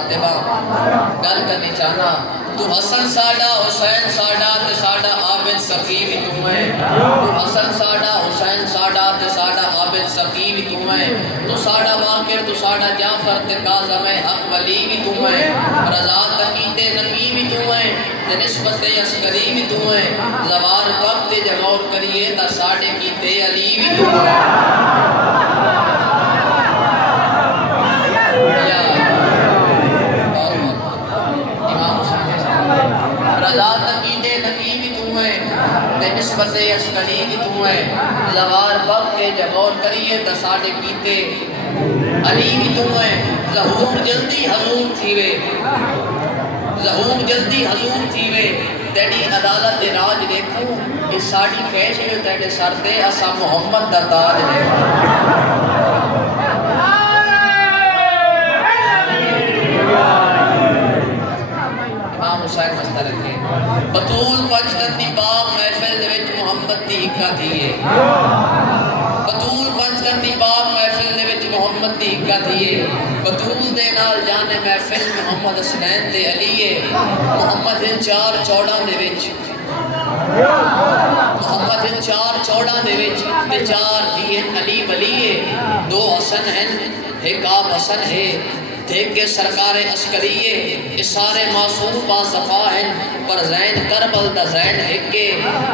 مخاطبہ گل کرنی چاہنا تو حسن ساڈا حسین ساڈا تے ساڈا عابد سقی بھی تو ہے تو حسن ساڈا حسین ساڈا تے ساڈا عابد سقی بھی تو ہے تو ساڈا باقر تو ساڈا جعفر تے کاظم حق ولی بھی تو ہے رضا تقیتے نبی بھی تو ہے تے نسبت عسکری بھی تو ہے زوار وقت جے غور کریے تا ساڈے کیتے علی بھی تو ہے رضا تقیدے نبی بھی تو ہے تے نسبت عسکری بھی تو ہے زوار وقت کے جب غور کریے تا ساڈے کیتے علی بھی تو ہے ظہور جلدی حضور تھیوے ظہور جلدی حضور تھیوے تیری عدالت راج دیکھوں اس ساڑی خیش ہے تیرے سر دے اسا محمد دا تاج دیکھوں امام حسین مستر رکھے بطول پنچتن دی پاک محفل دے وچ محمد دی ہکا تھیے بطول پنچتن دی پاک محفل دے وچ محمد دی ہکا تھیے بطول دے نال جانے محفل محمد حسنین تے علیے محمد ان چار چوڑاں دے وچ محمد ان چار چوڑاں دے وچ تے چار دیئن علی ولیے دو حسن ہیں ایک آپ حسن ہے دیکھ کے سرکار عسکریے یہ سارے معصوم با صفا ہیں پر زین کربل دا زین ہے کہ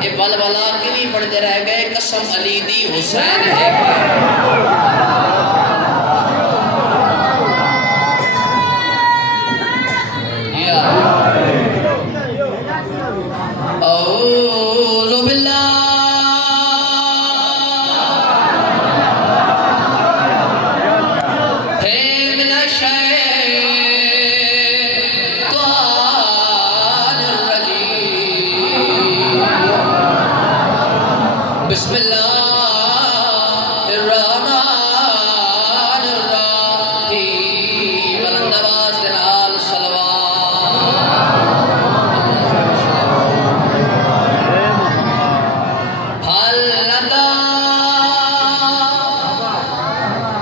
یہ بلبلا کنی پڑھتے رہ گئے قسم علی دی حسین ہے اعوذ باللہ بسم اللہ الرحمن الرحیم بلند آواز کے نال صلوات حل اتا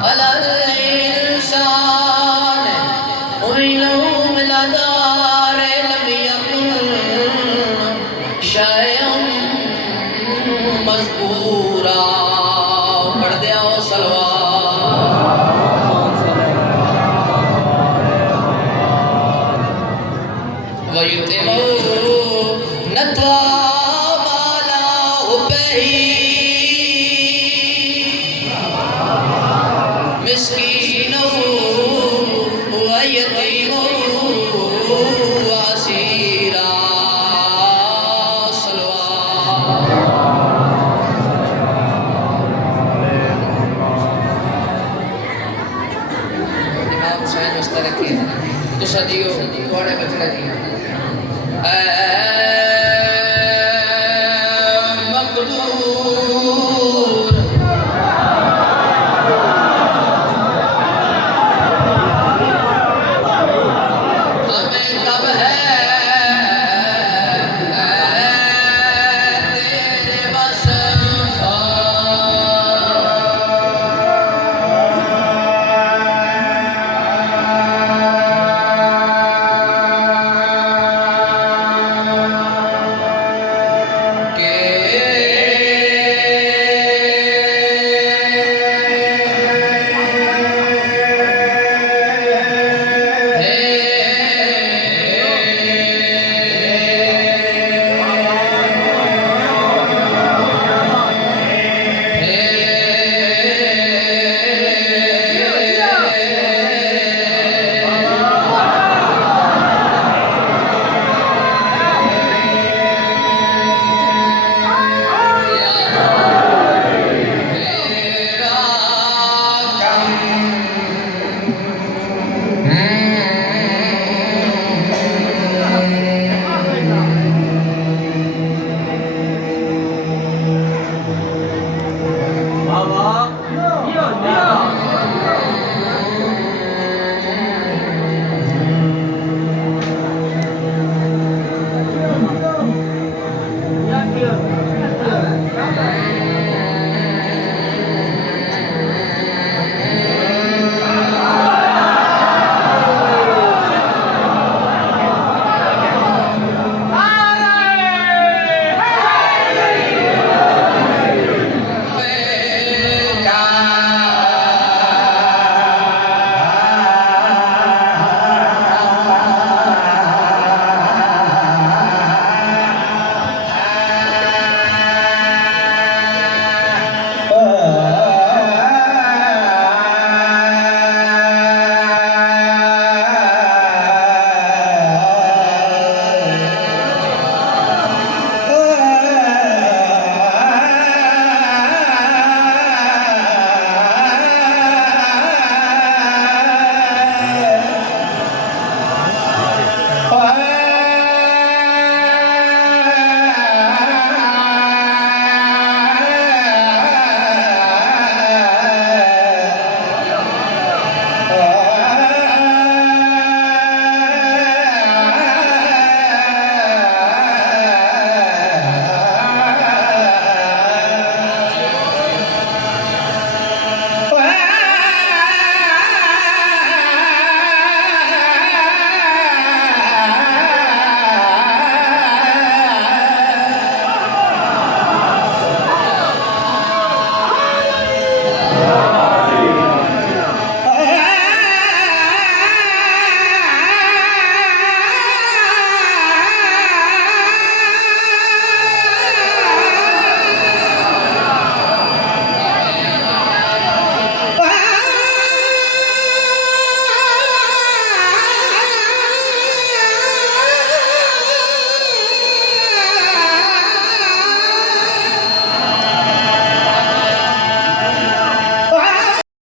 علی الانسان علوم الادار لم یکن شیئا مذکورا پڑھ دیا ہو صلوات وَيُتِمُوا نَتْوَى مَالَا حُبِّهِ مِسْكِينًا وَيَتِيمًا وَأَسِيرًا تو صدیوں تھوڑے بچڑے دیا